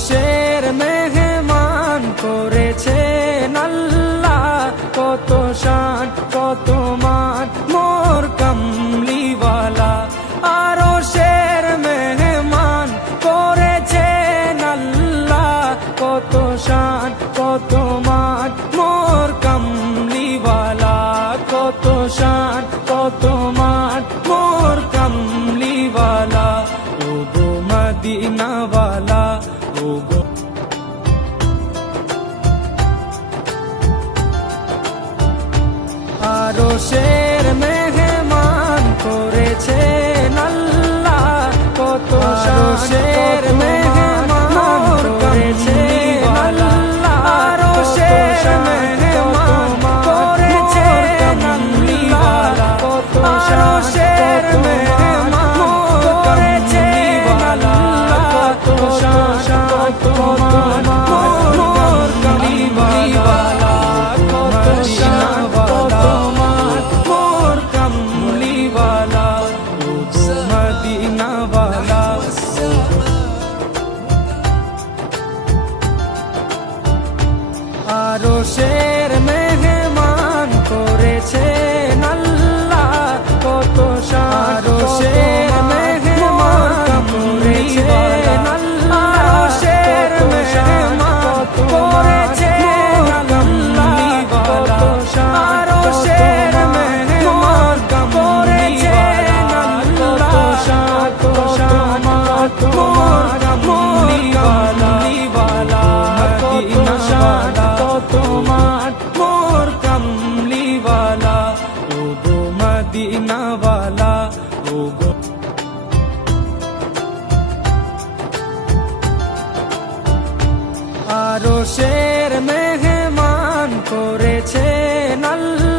আরশের মেহমান করেছেন আল্লাহ, কত শান কত মান মোর কামলিওয়ালা। আরশের মেহমান করেছেন আল্লাহ, কত শান কত মান মোর কামলিওয়ালা, কত শান কত মান মোর কামলিওয়ালা। ও গো মদিনাওয়ালা, ও গো আরশের মেহমান করেছেন আল্লাহ, কত আরশের মেহমান করেছেন আল্লাহ, আরশের মেহমান করেছেন আল্লাহ, কত আরশের মেহমান করেছেন আল্লাহ, কত কত মান মোর কামলিওয়ালা, কত শান কত মান মোর কামলিওয়ালা। ও গো মদিনাওয়ালা, আরশের মেহমান করেছেন আল্লাহ, কত শান আরশের মেহমান করেছেন আল্লাহ, আরশের মেহমান করেছেন আল্লাহ, কত শান আরশের মেহমান করেছেন আল্লাহ, কত শান কত মান মোর কামলিওয়ালা, কত শান কত মান মোর কামলিওয়ালা। ও গো মদিনাওয়ালা, ও গো আরশের মেহমান করেছেন আল্লাহ,